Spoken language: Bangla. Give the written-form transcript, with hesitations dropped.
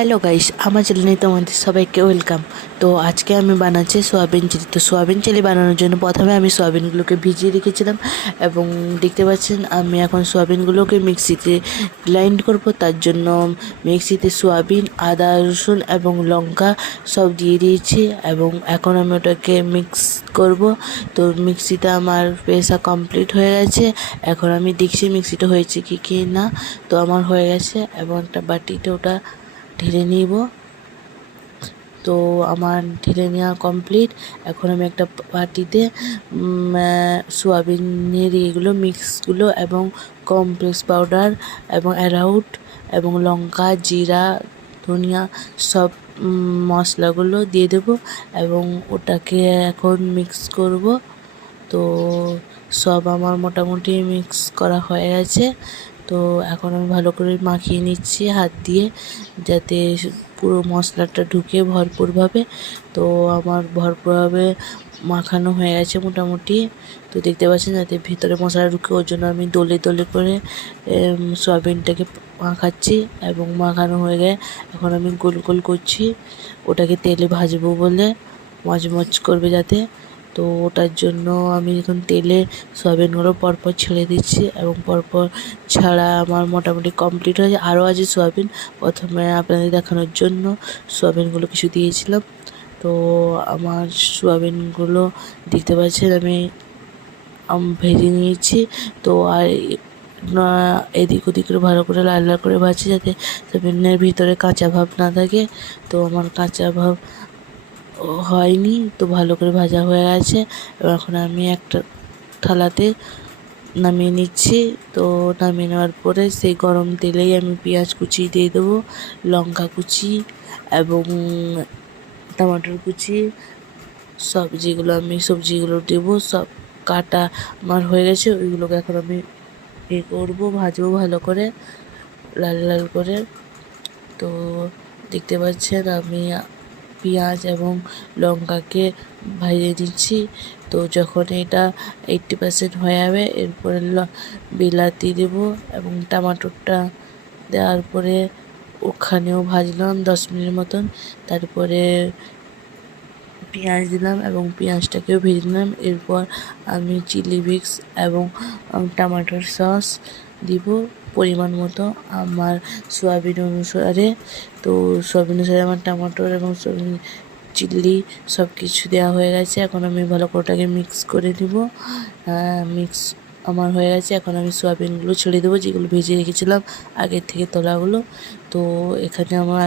হ্যালো গাইস, আমার চ্যানেলে তোমাদের সবাইকে ওয়েলকাম। তো আজকে আমি বানাচ্ছি সোয়াবিন চিলি। তো সোয়াবিন চিলি বানানোর জন্য প্রথমে আমি সোয়াবিনগুলোকে ভিজিয়ে রেখেছিলাম এবং দেখতে পাচ্ছেন আমি এখন সোয়াবিনগুলোকে মিক্সিতে গ্রাইন্ড করব। তার জন্য মিক্সিতে সোয়াবিন, আদা, রসুন এবং লঙ্কা সব দিয়ে দিয়েছি এবং এখন আমি ওটাকে মিক্স করব। তো মিক্সিটা আমার পেশা কমপ্লিট হয়ে গেছে। এখন আমি দেখছি মিক্সিটা হয়েছে কি না। তো আমার হয়ে গেছে এবং একটা বাটিতে ওটা ঢেলে নিব। তো আমার ঢেলে নেওয়া কমপ্লিট। এখন আমি একটা বাটিতে সোয়াবিনের এগুলো মিক্সগুলো এবং কমপ্লেক্স পাউডার এবং অ্যারাউট এবং লঙ্কা, জিরা, ধনিয়া সব মশলাগুলো দিয়ে দেবো এবং ওটাকে এখন মিক্স করব। তো সব আমার মোটামুটি মিক্স করা হয়ে গেছে। তো এখন আমি ভালো করে মাখিয়ে নিচ্ছি হাত দিয়ে, যাতে পুরো মশলাটা ঢুকে ভরপুরভাবে। তো আমার ভরপুরভাবে মাখানো হয়ে গেছে মোটামুটি। তো দেখতে পাচ্ছেন যাতে ভিতরে মশলা ঢুকে, ওর জন্য আমি দলে দলে করে সয়াবিনটাকে মাখাচ্ছি এবং মাখানো হয়ে গেলে এখন আমি গোল গোল করছি ওটাকে তেলে ভাজবো বলে, মচমচ করবে যাতে। তো ওটার জন্য আমি এখন তেলে সয়াবিনগুলো পরপর ছেড়ে দিচ্ছি এবং পরপর ছাড়া আমার মোটামুটি কমপ্লিট হয়েছে। আরও আছে সয়াবিন, প্রথমে আপনাদের দেখানোর জন্য সয়াবিনগুলো কিছু দিয়েছিলাম। তো আমার সয়াবিনগুলো দেখতে পাচ্ছেন আমি ভেজে নিয়েছি। তো আর এদিক ওদিক করে ভালো করে লাল লাল করে ভাজছি যাতে সয়াবিনের ভিতরে কাঁচা ভাব না থাকে। তো আমার কাঁচা ভাব হয়নি, তো ভালো করে ভাজা হয়ে গেছে। এবং এখন আমি একটা থালাতে নামিয়ে নিচ্ছি। তো নামিয়ে নেওয়ার পরে সেই গরম তেলেই আমি পেঁয়াজ কুচি দিয়ে দেবো, লঙ্কা কুচি এবং টমাটোর কুচি, সবজিগুলো দেবো। সব কাটা আমার হয়ে গেছে, ওইগুলোকে এখন আমি করবো, ভাজবো ভালো করে লাল লাল করে। তো দেখতে পাচ্ছেন আমি পেঁয়াজ এবং লঙ্কাকে ভেজে দিচ্ছি। তো যখন এটা 80% হয়ে যাবে, এরপরে বিলাতি দেবো এবং টমাটোরটা দেওয়ার পরে ওখানেও ভাজলাম 10 মিনিট মতন। তারপরে পেঁয়াজ দিলাম এবং পেঁয়াজটাকেও ভেজে দিলাম। এরপর আমি চিলি ফ্লেক্স এবং টমেটোর সস দিব পরিমাণ মতো আমার সয়াবিন অনুসারে। তো সয়াবিন অনুসারে আমার টমেটোর এবং সয়াবিন চিলি সব কিছু দেওয়া হয়ে গেছে। এখন আমি ভালো করে ওটাকে মিক্স করে দিব। মিক্স আমার হয়ে গেছে। এখন আমি সয়াবিনগুলো ছেড়ে দেবো, যেগুলো ভেজে রেখেছিলাম আগের থেকে তোলাগুলো। তো এখানে আমার